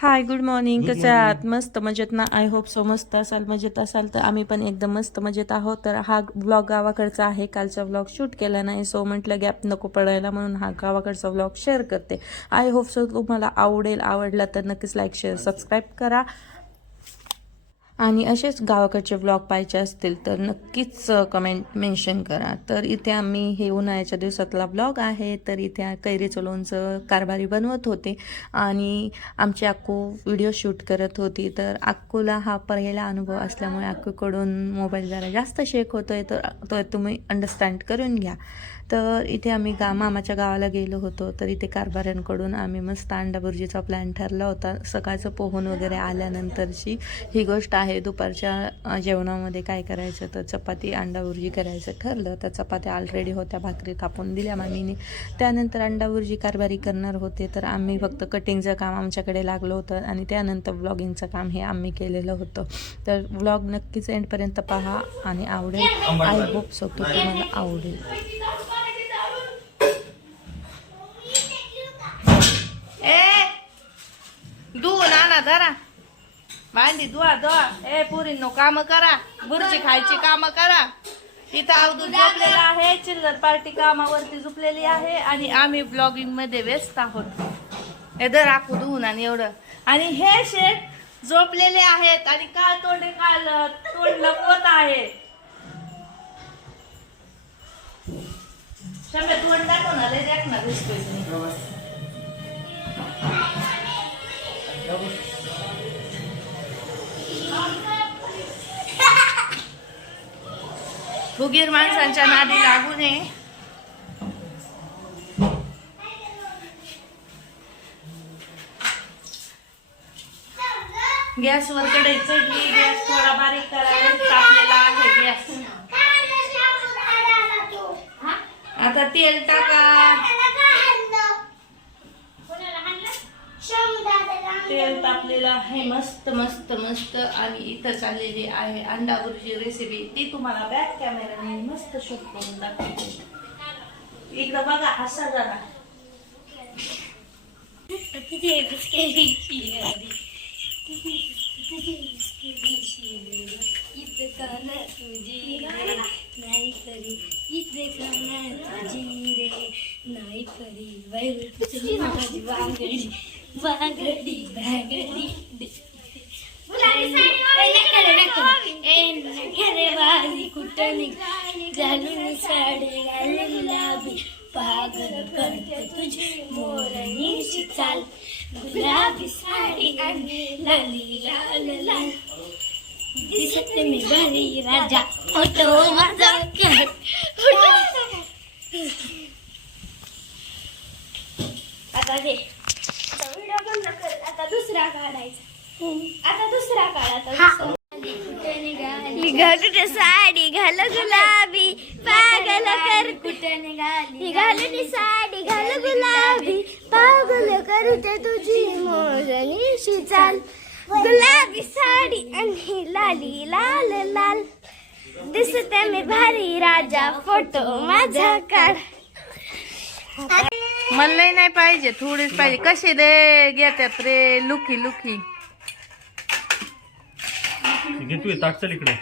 Hi good morning कसे आहात? मस्त मजेत ना? आय होप सो मस्त असाल मजेत असाल तर आम्ही पण एकदम मस्त मजेत आहोत. तर हा व्लॉग गावाकडचा आहे. कालचा व्लॉग शूट केला नाही सो म्हटलं गॅप नको पडायला म्हणून हा गावाकडचा व्लॉग शेअर करते. आय होप सो तुम्हाला आवडेल आवडला तर नक्कीच लाईक शेअर सबस्क्राईब करा. आणि असेच गावाकडचे ब्लॉग पाहिजे असतील तर नक्कीच कमेंट मेन्शन करा. तर इथे आम्ही हे उन्हाळ्याच्या दिवसातला ब्लॉग आहे. तर इथे कैरीचं लोणचं कारभारी बनवत होते. आणि आमची अक्कू व्हिडिओ शूट करत होती. तर अक्कूला हा पहिला अनुभव असल्यामुळे अक्कूकडून मोबाईल जरा जास्त शेक होतो आहे तर तो तुम्ही अंडरस्टँड करून घ्या. तर इथे आम्ही गा मामाच्या गावाला गेलो होतो. तर इथे कारभाऱ्यांकडून आम्ही मस्त अंडाबुर्जीचा प्लॅन ठरला होता. सकाळचं पोहून वगैरे आल्यानंतरची ही गोष्ट आहे. दुपारच्या जेवणामध्ये काय करायचं? तर चपाती अंडा भुर्जी करायचं. ठरलं तर चपात्या ऑलरेडी होत्या भाकरी कापून दिल्या मामीने. त्यानंतर अंडा भुर्जी कारभारी करणार होते. तर आम्ही फक्त कटिंगचं काम आमच्याकडे लागलं होतं आणि त्यानंतर ब्लॉगिंगचं काम हे आम्ही केलेलं होतं. तर व्लॉग नक्कीच एंडपर्यंत पहा आणि आवडेल. आय होप सो की तुम्हाला आवडेल. ए आणा धरा भांडी धुवा धुवा. ए पुरींनो काम करा. बुर्ची खायची काम करा. इथं अवधूत झोपलेला आहे चिल्लर पार्टी कामावरती झोपलेली आहे आणि आम्ही ब्लॉगिंगमध्ये व्यस्त आहोत. हे दर आखू धुवून आणि एवढं. आणि हे शेट झोपलेले आहेत आणि काल तोंडे काल तोंड लपवत आहे. शंभर तोंड दाखव ना लय दाखवणार दिसतोय भुगीर फुगीर माणसांच्या नादी लागू नये. गॅसवर कढई चढली गॅस थोडा बारीक करायला टाकलेला आहे गॅस. आता तेल टाका. तेल तापलेलं आहे मस्त मस्त मस्त. आणि इथं चाललेली आहे अंडा रेसिपी ती तुम्हाला बॅक कॅमेराने मस्त शूट करून दाखवते. इकडं बघा असा जरा. नाही तरी इथे तुझी रे नाही तरी वांगडी बांगडी वाली कुठं निघाली घालून साडे घालून लावी पागल करते तुझी मोरणीची चाल गुलाबी साडी आणि लाली लाल लाल. दिसत मी घरी राजा. फोटो माझा घ्या. आता घे आता व्हिडिओ बंद कर आता दुसरा काढायचा. आता दुसरा काढ. निघाली? साडी घाल गुलाबी. पागल कर कुठे निघाली? घालून साडी घाल गुलाबी. पागल करते तुझी मोरणीशी चाल. गुलाबी साडी आणि लाली लाल लाल. दिसते मी भारी राजा. फोटो माझा काढ. मला नाही पाहिजे थोडीच पाहिजे. कशी दे घेतात रे लुकी लुकी. घेतोय ताकचल इकडे.